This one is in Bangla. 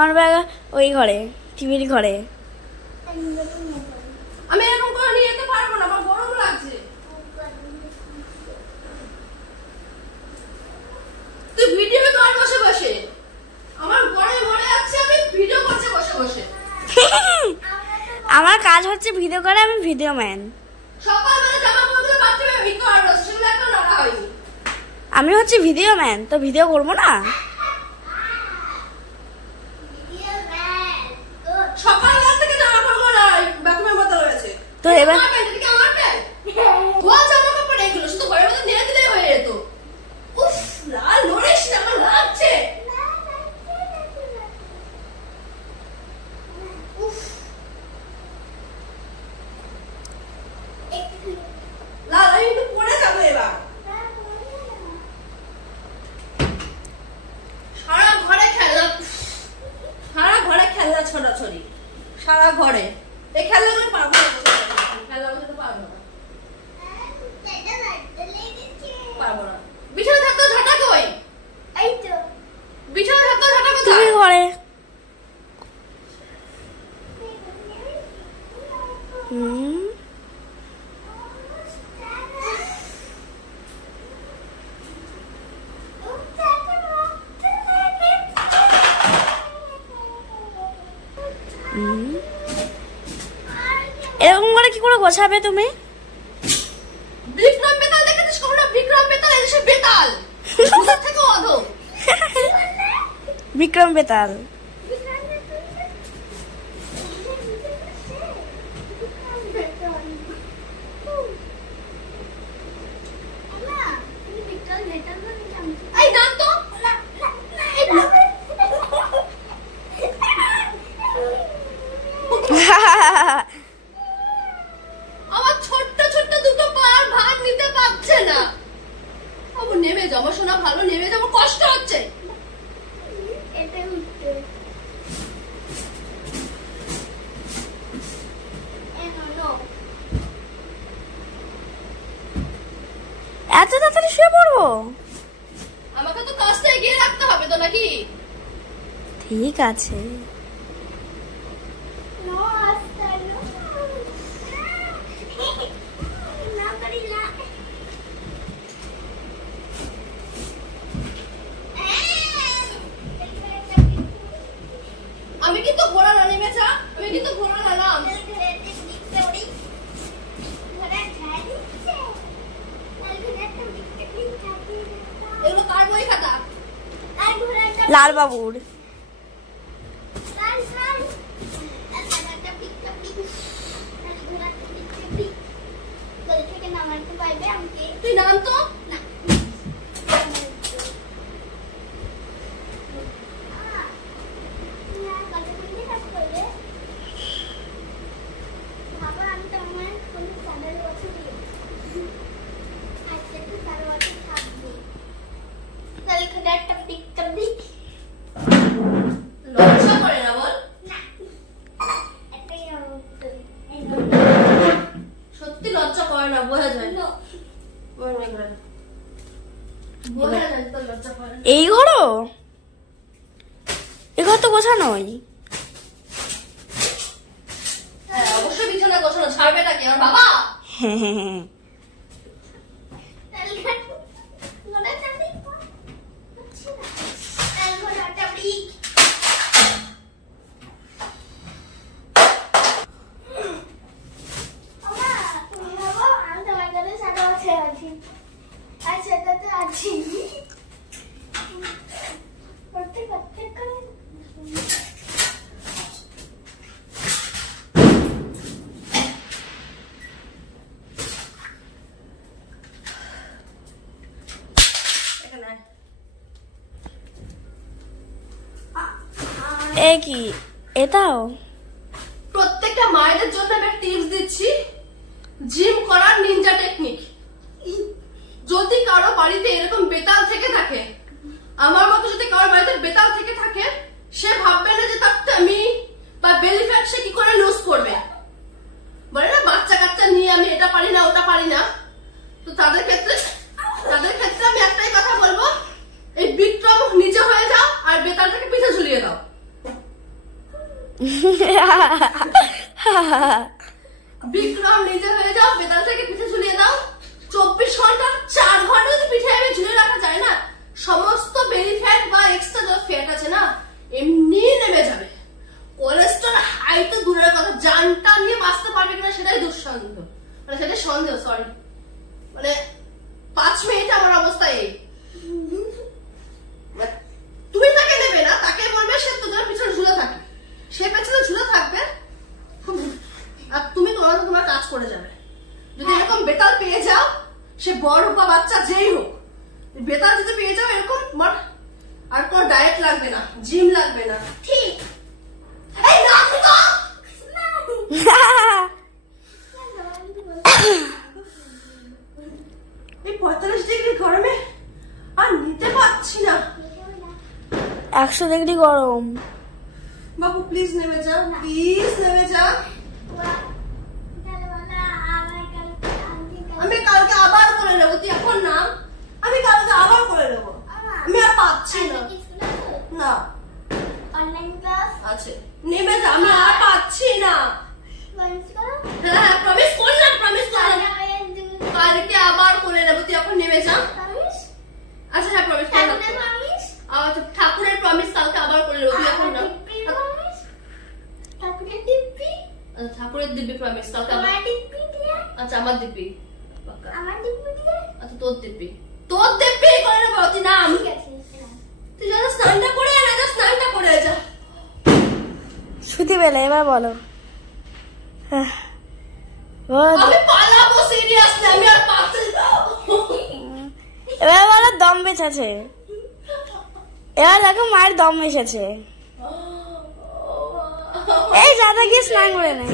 আমার ব্যাগ ওই ঘরে, টিভির ঘরে। আমি এরকম করে নিয়ে যেতে পারবো না, আমার গরম লাগছে। তুই ভিডিও কর বসে বসে, আমার ঘরে ঘরে আছে, আমি ভিডিও করছি বসে বসে। আমার কাজ হচ্ছে ভিডিও করে, আমি ভিডিও ম্যান। সকালবেলা জামা কাপড়গুলো বাথরুমে ভিডিও আর বসে, সেগুলো এখন রাখা হয়নি। আমি হচ্ছে ভিডিও ম্যান, তো ভিডিও করবো না? সকালবেলা থেকে জামা কাপড় বাথরুমের মধ্যে রয়েছে। তো এবার ধোয়া জামা কাপড় এগুলো শুধু ঘরের মধ্যে নিয়ে দিলেই হয়ে যেত। উফ, লাল নড়িস না, আমার লাগছে। লাল আমি একটু পরে যাবো এবার। সারা ঘরে খেলা, সারা ঘরে খেলা ছড়াছড়ি, সারা ঘরে। এই খেলাগুলো পারবো না, খেলাগুলো তো পারবো না, পারবো না। বিছানা থাকতো ঝাঁটা কই? এই তো বিছানা থাকতো ঝাঁটা কোথায়? তুমি ঘরে। এরকম করে কি করে গোছাবে তুমি? বিক্রম বেতাল দেখেছিস কখনো? বিক্রম বেতাল এসে বেতাল কোথা থেকে অধো? বিক্রম বেতাল। এই নাম তো আমার ছোট্ট ছোট্ট দুটো পার ভাগ নিতে পারছে না। আমার নেমে যাবো শোনা, ভালো নেমে যাবো, কষ্ট হচ্ছে। এত তাড়াতাড়ি শুয়ে পড়বো? আমাকে তো কাজটা এগিয়ে রাখতে হবে তো নাকি? ঠিক আছে। আমি কিন্তু ঘোড়া না, নেমে যা, আমি কিন্তু ঘোড়া না নাম। এগুলো কার বই খাতা? লাল বাবুর। তুই নাম তো লজ্জা করে না বল? সত্যি লজ্জা করে না, বোঝা যায়। বোঝা যায় তো লজ্জা করে না। এই ঘরও? এই ঘর তো গোছানোই। হ্যাঁ অবশ্যই বিছানা গোছানো, ছাড়বেটা কি আমার বাবা? হ্যাঁ হ্যাঁ হ্যাঁ। এ কি এটাও? প্রত্যেকটা মায়েদের জন্য আমি টিপস দিচ্ছি, জিম করার নিনজা টেকনিক। যদি কারো বাড়িতে এরকম বেতাল থেকে থাকে, আমার মতো যদি কারো বাড়িতে বেতাল থেকে থাকে, সে ভাববে না যে তার টামি বা বেলি ফ্যাট সে কি করে লুজ করবে। বলে না বাচ্চা কাচ্চা নিয়ে আমি এটা পারি না ওটা পারি না, তো তাদের ক্ষেত্রে আমি একটাই কথা বলবো, এই বিক্রম নিজে হয়ে যাও আর বেতালটাকে পিঠে ঝুলিয়ে দাও। বিক্রম নিজে হয়ে যাও, বেতাল থেকে পিঠে ঝুলিয়ে দাও। 24 ঘন্টা 4 ঘন্টা যদি পিঠে আমি ঝুলিয়ে রাখা যায় না, সমস্ত বেলি ফ্যাট বা এক্সট্রা যত ফ্যাট আছে না এমনি নেমে যাবে। কোলেস্ট্রল হাই তো দূরের কথা, জানটা নিয়ে বাঁচতে পারবে কিনা সেটাই দুঃসন্দেহ, মানে সেটাই সন্দেহ। সরি, মানে 5 মিনিট আমার অবস্থা এই। তুমি তাকে নেবে না, তাকে বলবে সে তোদের পিছনে ঝুলে থাকে, সে পেছনে ঝুলে থাকবে আর তুমি তোমার কাজ করে যাবে। যদি এরকম বেতাল পেয়ে যাও, সে বড় হোক বা বাচ্চা যেই হোক, বেতাল যদি পেয়ে যাও এরকম, আর কোনো ডায়েট লাগবে না, জিম লাগবে না। ঠিক এই না তো এই 45 ডিগ্রি গরমে আর নিতে পারছি না। 100 ডিগ্রি গরম। বাবু প্লিজ নেমে যা, প্লিজ নেমে যা। আমি কালকে আবার করে নেবো, তুই এখন নাম, আমি কালকে আবার করে নেবো। আমি আর পাচ্ছি না। না অনলাইন ক্লাস আছে, নেমে যা, আমি আর পাচ্ছি না। হ্যাঁ প্রমিস করলাম, প্রমিস করলাম কালকে আবার করে নেবো, তুই এখন নেমে যা। আচ্ছা হ্যাঁ প্রমিস করলাম। আচ্ছা ঠাকুরের প্রমিস কালকে আবার করে নেবো, তুই এখন না। আচ্ছা ঠাকুরের দিব্যি প্রমিস কালকে আবার। আচ্ছা আমার দিব্যি, আচ্ছা তোর দিব্যি, তোর দিব্যি করে নেবো, তুই নাম। তুই যা স্নানটা করে আয়, না স্নানটা করে আয় যা। শ্রুতি বেলা এবার বলো। আমি পালাবো, সিরিয়াসলি আমি আর পাচ্ছি না। এবার বলো দম বেঁচেছে। এবার দেখো মায়ের দম এসেছে। এই যাতা গিয়ে স্নান করে নেয়।